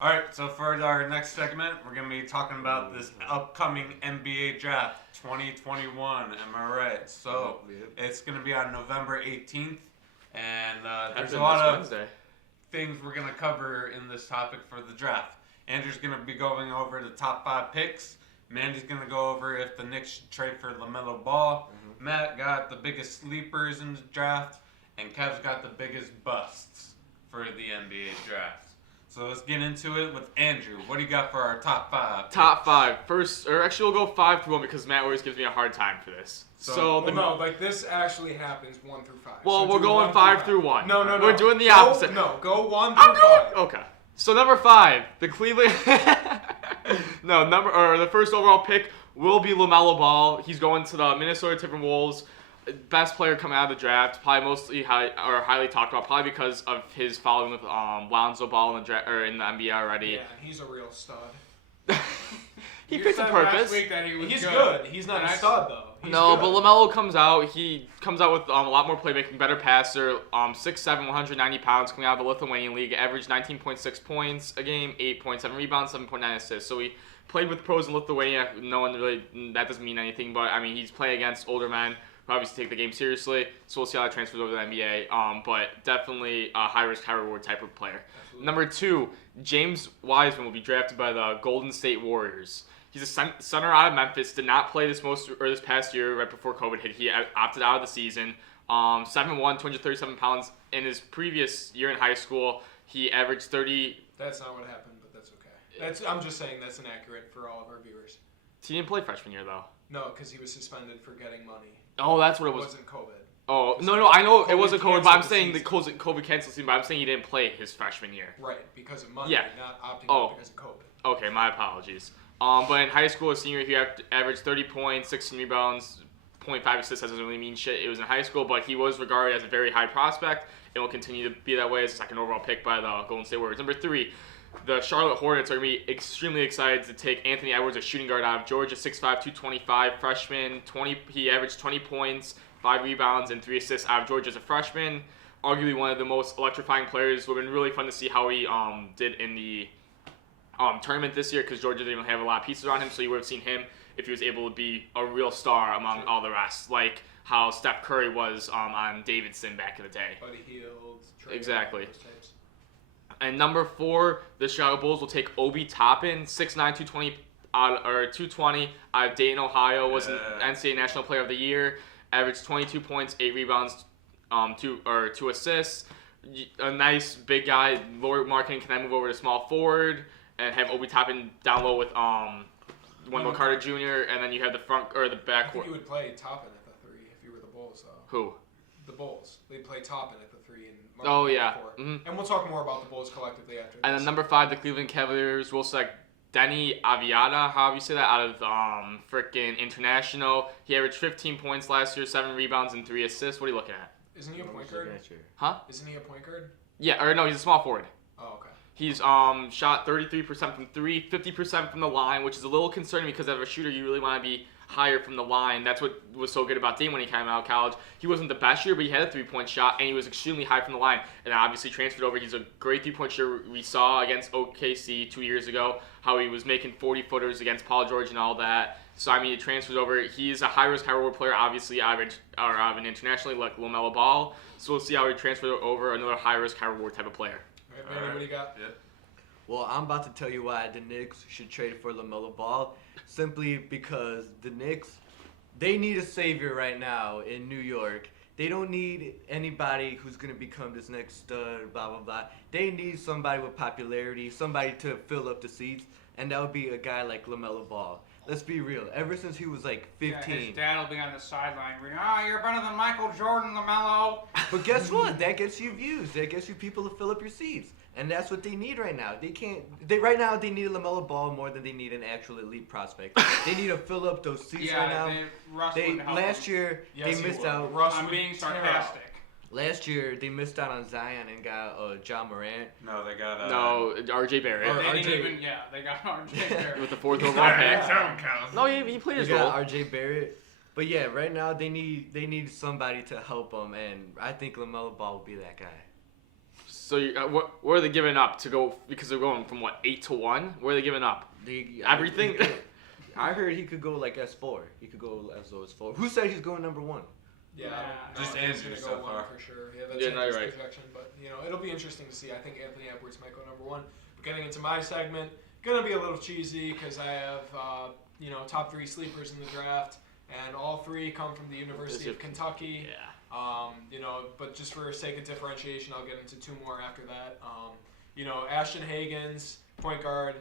All right, so for our next segment, we're going to be talking about this upcoming NBA draft 2021. Am I right? So it's going to be on November 18th, and there's a lot of things we're going to cover in this topic for the draft. Andrew's going to be going over the top 5 picks. Mandy's going to go over if the Knicks should trade for LaMelo Ball. Matt got the biggest sleepers in the draft, and Kev's got the biggest busts for the NBA draft. So let's get into it with Andrew. What do you got for our top 5? Top 5. First, or actually we'll go 5 through 1 because Matt always gives me a hard time for this. This actually happens 1 through 5. Well, we're going 5 through 1. No. We're doing the opposite. Go 1 through 5. Okay. So number 5, the Cleveland. The first overall pick will be LaMelo Ball. He's going to the Minnesota Timberwolves. Best player coming out of the draft, probably highly talked about, probably because of his following with Lonzo Ball in the NBA already. Yeah, he's a real stud. He fits a purpose. He's good. He's not a stud though. But LaMelo comes out. He comes out with a lot more playmaking, better passer. 6'7", 190 pounds, coming out of the Lithuanian league. Averaged 19.6 points a game, 8.7 rebounds, 7.9 assists. So he played with pros in Lithuania. No one really, that doesn't mean anything, but I mean he's playing against older men. Obviously take the game seriously, so we'll see how that transfers over to the NBA. But definitely a high-risk, high-reward type of player. Absolutely. Number 2, James Wiseman will be drafted by the Golden State Warriors. He's a center out of Memphis. Did not play this past year right before COVID hit. He opted out of the season. 7'1", 237 pounds. In his previous year in high school, he averaged 30. That's not what happened, but that's okay. I'm just saying that's inaccurate for all of our viewers. He didn't play freshman year though. No, because he was suspended for getting money. Oh, that's what it was. It wasn't COVID. Oh, no, I know it wasn't COVID, but I'm saying the COVID canceled season, but I'm saying he didn't play his freshman year. Right, because of money, not opting out because of COVID. Okay, my apologies. But in high school, his senior year, he averaged 30 points, 16 rebounds, 0.5 assists. That doesn't really mean shit. It was in high school, but he was regarded as a very high prospect and will continue to be that way as a second overall pick by the Golden State Warriors. Number 3, the Charlotte Hornets are going to be extremely excited to take Anthony Edwards, a shooting guard out of Georgia, 6'5", 225, freshman. He averaged 20 points, 5 rebounds, and 3 assists out of Georgia as a freshman. Arguably one of the most electrifying players. It would have been really fun to see how he did in the tournament this year because Georgia didn't really have a lot of pieces on him, so you would have seen him if he was able to be a real star among all the rest, like how Steph Curry was on Davidson back in the day. Buddy Hield. Exactly. And number 4, the Chicago Bulls will take Obi Toppin, 6'9", 220 out of Dayton, Ohio. Was an NCAA National Player of the Year. Averaged 22 points, 8 rebounds, 2 assists. A nice big guy. Lord Marketing can then move over to small forward and have Obi Toppin down low with Wendell Carter Jr. And then you have the front or the back. I think you would play Toppin at the 3 if you were the Bulls, though. Who? The Bulls. They'd play Toppin at the 3 and. Oh, yeah. Mm-hmm. And we'll talk more about the Bulls collectively after this. And then number 5, the Cleveland Cavaliers will select Denny Aviada, however you say that, out of frickin' International. He averaged 15 points last year, 7 rebounds, and 3 assists. What are you looking at? Isn't he a point guard? Huh? Isn't he a point guard? Yeah, or no, he's a small forward. Oh, okay. He's shot 33% from 3, 50% from the line, which is a little concerning because as a shooter, you really want to be higher from the line. That's what was so good about Dame when he came out of college. He wasn't the best shooter, but he had a 3-point shot, and he was extremely high from the line. And obviously transferred over. He's a great 3-point shooter. We saw against OKC 2 years ago how he was making 40-footers against Paul George and all that. So, I mean, he transfers over. He's a high-risk, high-reward player, obviously, out of an internationally like LaMelo Ball. So we'll see how he transfers over another high-risk, high-reward type of player. All right, Manny, what do you got? Yeah. Well, I'm about to tell you why the Knicks should trade for LaMelo Ball. Simply because the Knicks, they need a savior right now in New York. They don't need anybody who's going to become this next stud, blah, blah, blah. They need somebody with popularity, somebody to fill up the seats, and that would be a guy like LaMelo Ball. Let's be real. Ever since he was like 15. Yeah, his dad will be on the sideline reading, you're better than Michael Jordan, LaMelo. But guess what? That gets you views. That gets you people to fill up your seats. And that's what they need right now. Right now they need a LaMelo Ball more than they need an actual elite prospect. They need to fill up those seats right now. Last year they missed out. I'm being sarcastic. Last year they missed out on Zion and got John Morant. No, they got RJ Barrett. They got RJ Barrett with the 4th overall pick. No, he played his role. Got RJ Barrett. But yeah, right now they need somebody to help them, and I think LaMelo Ball will be that guy. So what are they giving up to go? Because they're going from what 8 to 1. Where are they giving up? Everything. I heard he could go like S4. He could go as low as 4. Who said he's going number 1? Yeah, Just I don't think Andrew he's so gonna go far. one for sure. Yeah, that's Yeah, no, Andrew's you're right. projection. But it'll be interesting to see. I think Anthony Edwards might go number 1. But getting into my segment, gonna be a little cheesy because I have top 3 sleepers in the draft, and all 3 come from the University of Kentucky. Yeah. But just for sake of differentiation, I'll get into 2 more after that. Ashton Hagans, point guard.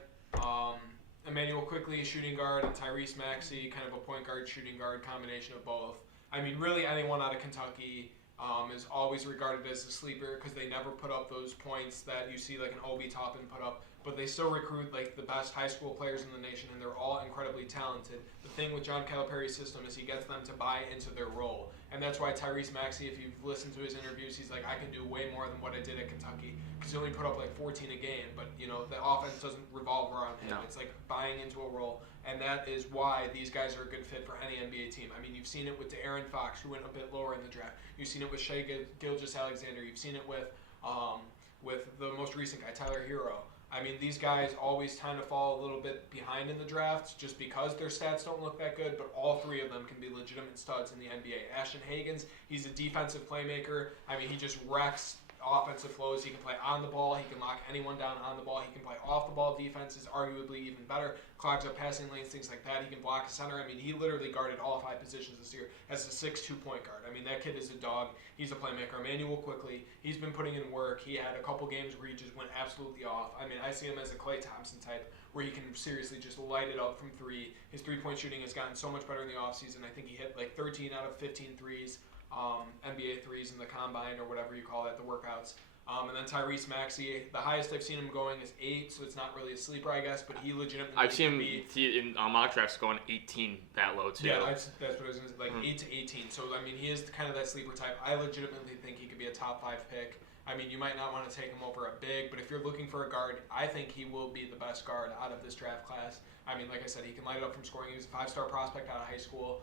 Emmanuel Quickly, shooting guard, and Tyrese Maxey, kind of a point guard, shooting guard combination of both. I mean, really anyone out of Kentucky is always regarded as a sleeper because they never put up those points that you see like an Obi Toppin put up, but they still recruit like the best high school players in the nation, and they're all incredibly talented. The thing with John Calipari's system is he gets them to buy into their role, and that's why Tyrese Maxey, if you've listened to his interviews, he's like, I can do way more than what I did at Kentucky because he only put up like 14 a game, but the offense doesn't revolve around him. No. It's like buying into a role, and that is why these guys are a good fit for any NBA team. I mean, you've seen it with De'Aaron Fox, who went a bit lower in the draft. You've seen it with Shai Gilgeous-Alexander. You've seen it with the most recent guy, Tyler Hero. I mean, these guys always tend to fall a little bit behind in the drafts just because their stats don't look that good, but all 3 of them can be legitimate studs in the NBA. Ashton Hagans, he's a defensive playmaker. I mean, he just wrecks offensive flows. He can play on the ball. He can lock anyone down on the ball. He can play off the ball. Defense is arguably even better. Clogs up passing lanes, things like that. He can block a center. I mean, he literally guarded all 5 positions this year as a 6'2" point guard. I mean, that kid is a dog. He's a playmaker. Emmanuel Quickly, he's been putting in work. He had a couple games where he just went absolutely off. I mean, I see him as a Klay Thompson type where he can seriously just light it up from 3. His three-point shooting has gotten so much better in the offseason. I think he hit like 13 out of 15 threes, NBA threes in the combine or whatever you call it, the workouts. And then Tyrese Maxey, the highest I've seen him going is 8, so it's not really a sleeper, I guess, but he legitimately I've seen him in mock drafts going 18 that low too. Yeah, that's what I was going to say, like 8 to 18. So, I mean, he is kind of that sleeper type. I legitimately think he could be a top 5 pick. I mean, you might not want to take him over a big, but if you're looking for a guard, I think he will be the best guard out of this draft class. I mean, like I said, he can light it up from scoring. He was a 5-star prospect out of high school.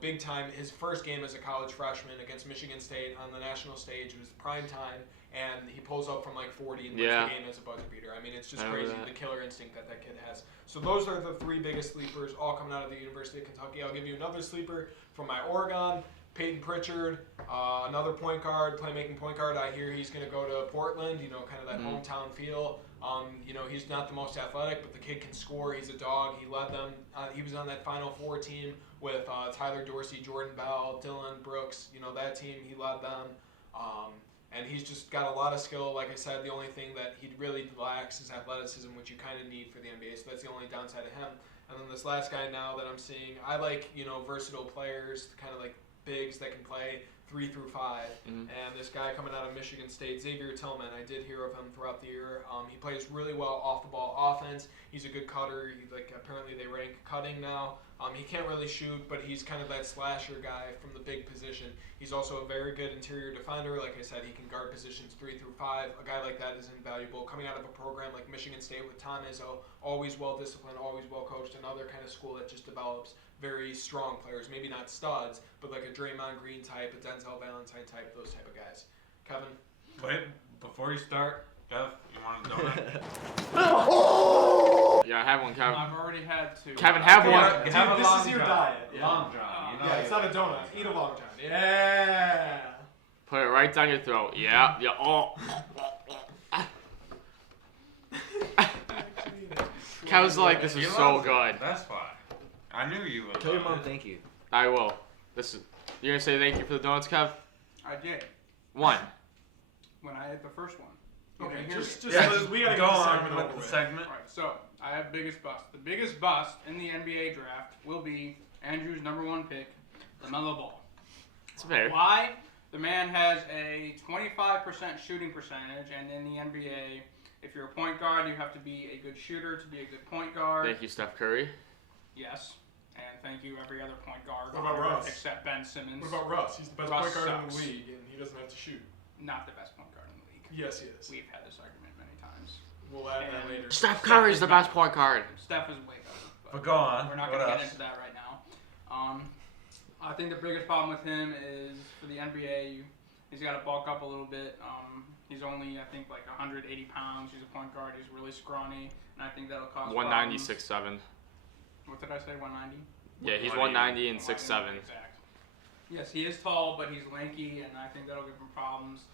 Big time. His first game as a college freshman against Michigan State on the national stage, it was prime time, and he pulls up from like 40 and wins the game as a buzzer beater. I mean, it's just crazy, the killer instinct that kid has. So those are the 3 biggest sleepers, all coming out of the University of Kentucky. I'll give you another sleeper from my Oregon, Peyton Pritchard, another point guard, playmaking point guard. I hear he's going to go to Portland, kind of that hometown feel. He's not the most athletic, but the kid can score. He's a dog. He led them. He was on that Final Four team with Tyler Dorsey, Jordan Bell, Dylan Brooks. That team, he led them. And he's just got a lot of skill. Like I said, the only thing that he really lacks is athleticism, which you kind of need for the NBA. So that's the only downside of him. And then this last guy now that I'm seeing, I like, versatile players, kind of like bigs that can play 3 through 5. And this guy coming out of Michigan State, Xavier Tillman, I did hear of him throughout the year. He plays really well off the ball offense. He's a good cutter. Apparently they rank cutting now. He can't really shoot, but he's kind of that slasher guy from the big position. He's also a very good interior defender. Like I said, he can guard positions 3 through 5. A guy like that is invaluable. Coming out of a program like Michigan State with Tom Izzo, always well disciplined, always well coached, another kind of school that just develops very strong players. Maybe not studs, but like a Draymond Green type, a Denzel Valentine type, those type of guys. Kevin? Wait, before you start, Jeff, you want a donut? Yeah, I have one, Kevin. I've already had 2. Kevin, have one. Dude, Have a this Long is your John. diet. Long John. Yeah, it's not a donut. Eat a Long John. Yeah. Put it right down your throat. Yeah. Oh. Kevin's like, this is He so loves it. good. That's why. I knew you would. Tell your love mom it. thank you. I will. You're gonna say thank you for the donuts, Kev? I did. 1. When I ate the first one. Okay, here's just Yeah, we gotta go get the on segment with over the with. segment. Alright, so I have biggest bust. The biggest bust in the NBA draft will be Andrew's number 1 pick, LaMelo Ball. It's fair. Why? The man has a 25% shooting percentage, and in the NBA, if you're a point guard, you have to be a good shooter to be a good point guard. Thank you, Steph Curry. Yes. And thank you, every other point guard. What about Russ? Except Ben Simmons. What about Russ? He's the best Russ point guard in sucks. the league, and he doesn't have to shoot. Not the best point guard in the league. Yes, he is. We've had this argument many times. We'll add that later. Steph Curry's the best point guard. Steph is way better. But go on. We're not What going to get else? into that right now. I think the biggest problem with him is for the NBA, he's got to bulk up a little bit. He's only, I think, like 180 pounds. He's a point guard. He's really scrawny, and I think that'll cause 190, problems. 6'7". What did I say? 190. Yeah, he's 190 and 6'7". Exact. Yes, he is tall, but he's lanky, and I think that'll give him problems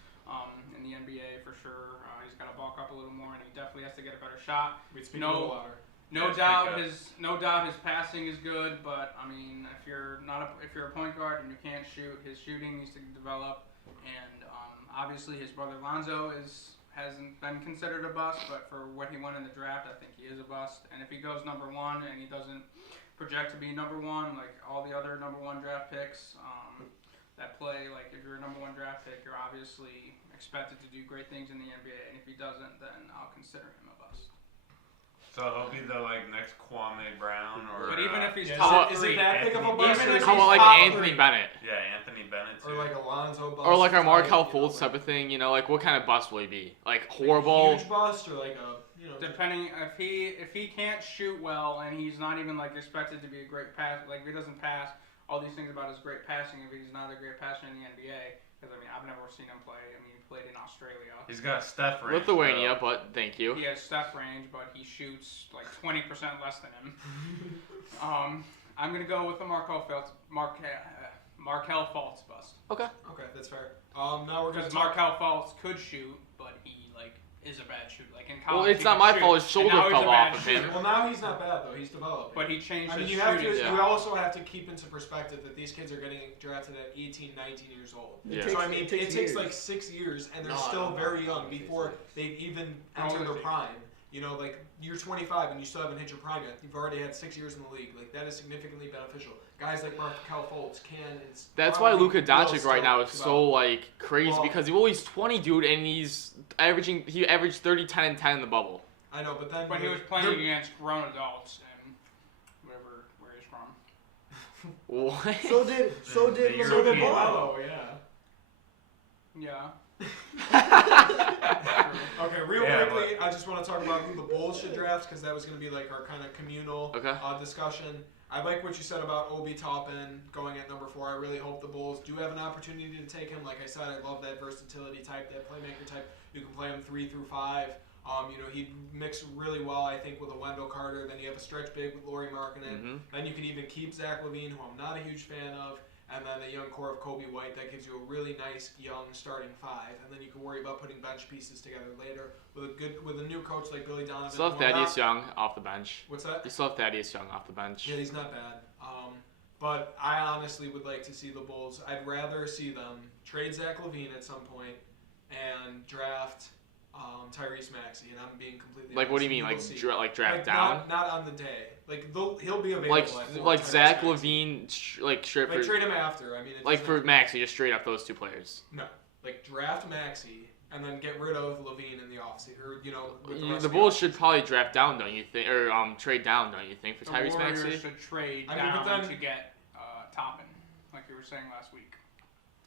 in the NBA for sure. He's got to bulk up a little more, and he definitely has to get a better shot. No doubt his passing is good, but I mean, if you're a point guard and you can't shoot, his shooting needs to develop. And obviously, his brother Lonzo hasn't been considered a bust, but for what he won in the draft, I think he is a bust. And if he goes number 1 and he doesn't project to be number 1, like all the other number 1 draft picks that play, like if you're a number 1 draft pick, you're obviously expected to do great things in the NBA. And if he doesn't, then I'll consider him a bust. So he'll be the next Kwame Brown, or. But even if he's top is it that big of a bust? Even if How about he's like top Anthony 3. Bennett? Yeah, Anthony Bennett too. Or like Alonzo bust. Or like our Markel type, Fultz type of thing, you know, like what kind of bust will he be? Like horrible. Huge bust, or like a Depending if he can't shoot well and he's not even like expected to be a great pass, like if he doesn't pass all these things about his great passing, if he's not a great passer in the NBA, because I mean I've never seen him play. I mean he played in Australia. He's got Steph range. Lithuania, but thank you. He has Steph range, but he shoots like 20% less than him. I'm gonna go with the Markel Fultz bust. Okay. Okay, that's fair. Now we're gonna Because talk. Markel Fultz could shoot, but he like is a bad shooter. Like in Well, college, it's he not could my shoot, fault. His and shoulder now he's a fell bad off of him. shooter. Well, now he's not bad though. He's developing. But he changed I mean, his you have shooting. to. Yeah. You also have to keep into perspective that these kids are getting drafted at 18, 19 years old. Yeah. So I mean, it takes years. like 6 years, and they're No, still no, very no, young no, before it's they even How enter old their is he? prime. You know, like you're 25 and you still haven't hit your prime yet. You've already had 6 years in the league. Like that is significantly beneficial. Guys like Markel Fultz can. That's why Luka Doncic right now is still so like crazy Well- because he's 20, dude, and he averaged 30, 10, and 10 in the bubble. I know, but then. But he was playing against grown adults and where he's from. What? So did So did LaMelo Ball. Oh yeah. Yeah. Okay, real Yeah, quickly, I just want to talk about who the Bulls should draft because that was going to be like our kind of communal Okay. discussion. I like what you said about Obi Toppin going at number 4. I really hope the Bulls do have an opportunity to take him. Like I said, I love that versatility type, that playmaker type. You can play him 3 through 5. You know, he'd mix really well, I think, with a Wendell Carter. Then you have a stretch big with Lauri Markkanen. Mhm. Then you can even keep Zach LaVine, who I'm not a huge fan of. And then a young core of Kobe White that gives you a really nice young starting 5, and then you can worry about putting bench pieces together later with a new coach like Billy Donovan. Still have who I'm Thaddeus not- Young off the bench. What's that? You still have Thaddeus Young off the bench. Yeah, he's not bad. But I honestly would like to see the Bulls. I'd rather see them trade Zach LaVine at some point and draft Tyrese Maxey. And I'm being completely Like, what do you mean? honest. Like, We'll see. like draft Like, down? Not on the day. Like he'll be available. Like, at 4, like Tyrese Zach Maxey. LaVine, like straight Like for, trade him after. I mean, it like doesn't- for Maxey, just straight up those two players. No, like draft Maxey and then get rid of Levine in the offseason, or you know, with the, rest The of Bulls offseason. should probably draft down, don't you think? Or trade down, don't you think, for The Tyrese Warriors Maxey? should trade I mean, but down then- to get Toppin, like you were saying last week.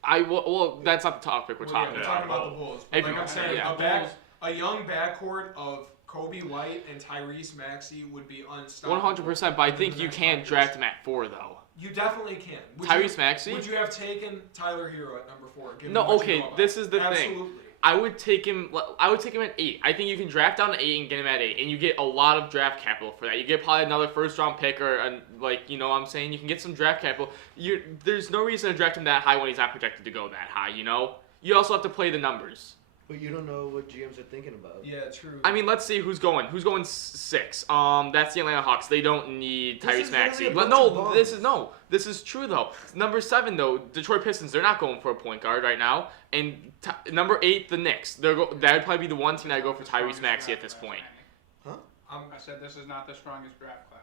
Well, that's not the topic we're Well, yeah, talking we're about. talking about the Bulls. But If like you- I'm saying, yeah. a young backcourt of Kobe White and Tyrese Maxey would be unstoppable. 100%, but I within think the you next can't 5 years. draft him at 4 though. You definitely can. Tyrese Maxey? Would you have taken Tyler Hero at number 4? given No, what you okay, know about this him? is the thing. Absolutely. I would take him at 8. I think you can draft down to 8 and get him at 8, and you get a lot of draft capital for that. You get probably another first round pick you know what I'm saying? You can get some draft capital. There's no reason to draft him that high when he's not projected to go that high, you know? You also have to play the numbers. But you don't know what GMs are thinking about. Yeah, true. I mean, let's see who's going. Who's going 6? That's the Atlanta Hawks. They don't need This Tyrese is Maxey. literally a But bunch of bums. this is true though. Number 7 though, Detroit Pistons. They're not going for a point guard right now. And number 8, the Knicks. That would probably be the one team that would go for Tyrese Maxey at this point. I said this is not the strongest draft class.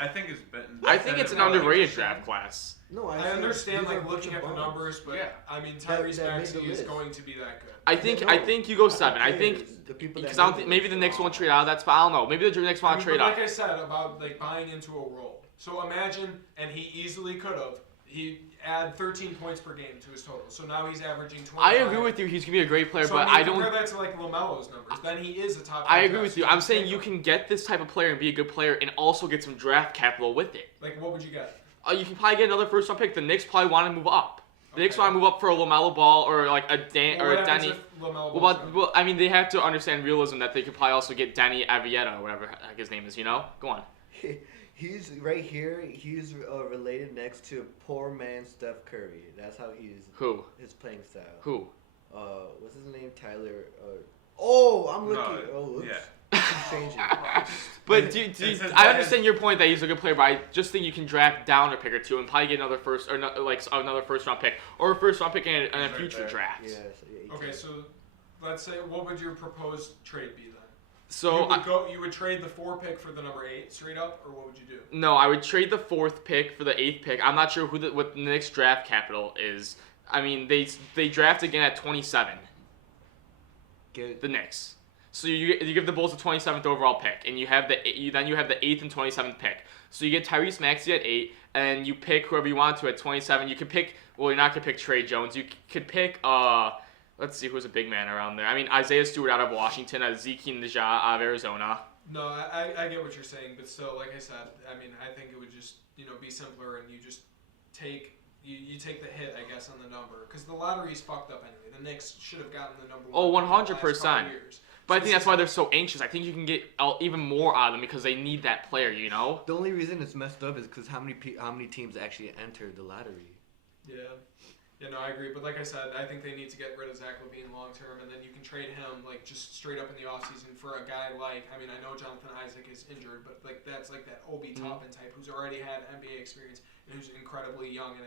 I think it's been. I think it's an about- underrated draft class. No, I think understand these are like a bunch looking of at the bums. numbers, but Yeah. I mean That Tyrese made Maxey the is list. going to be that good. I think No. you go The 7. I think players, the people that because I don't made think the maybe the list. Knicks won't trade out of that spot. I don't know. Maybe the Knicks want to trade but out. like I said about like buying into a role. So imagine, and he easily could have. He add 13 points per game to his total. So now he's averaging 25. I agree with you. He's gonna be a great player, So but I I mean, don't. compare that to like LaMelo's numbers. Then he is a top. I 5 agree draft. with you. So I'm just saying take you him. can get this type of player and be a good player and also get some draft capital with it. Like what would you get? You can probably get another first round pick. The Knicks probably want to move up. The Knicks want to move up for a LaMelo Ball or like a Denny. Well, I mean, they have to understand realism that they could probably also get Denny Avieto or whatever his name is. Go on. He's right here. He's related next to poor man Steph Curry. That's how he's. Who? His playing style. Who? What's his name? Tyler. I'm looking. Oops. Yeah. Change it. But I understand your point that he's a good player, but I just think you can draft down a pick or two and probably get another first round pick or a first round pick in a future draft. Yes. Okay, so let's say, what would your proposed trade be then? So you would trade the 4 pick for the number 8 straight up, or what would you do? No, I would trade the 4th pick for the 8th pick. I'm not sure what the Knicks draft capital is. I mean, they draft again at 27. The Knicks. So you give the Bulls the 27th overall pick, and you have the 8th and 27th pick. So you get Tyrese Maxey at 8, and you pick whoever you want to at 27. You could pick. Well, you're not gonna pick Trey Jones. You could pick. Let's see who's a big man around there. I mean, Isaiah Stewart out of Washington, Ezekiel Najee out of Arizona. No, I get what you're saying, but still, like I said, I mean, I think it would just be simpler, and you just take. You take the hit, I guess, on the number, because the lottery's fucked up anyway. The Knicks should have gotten the number 1. Oh, 100%. But So I think that's why they're so anxious. I think you can get even more out of them because they need that player, The only reason it's messed up is because how many teams actually entered the lottery. Yeah. Yeah, no, I agree. But like I said, I think they need to get rid of Zach LaVine long term, and then you can trade him just straight up in the offseason for a guy I know Jonathan Isaac is injured, but that's like that Obi Toppin type who's already had NBA experience and who's incredibly young and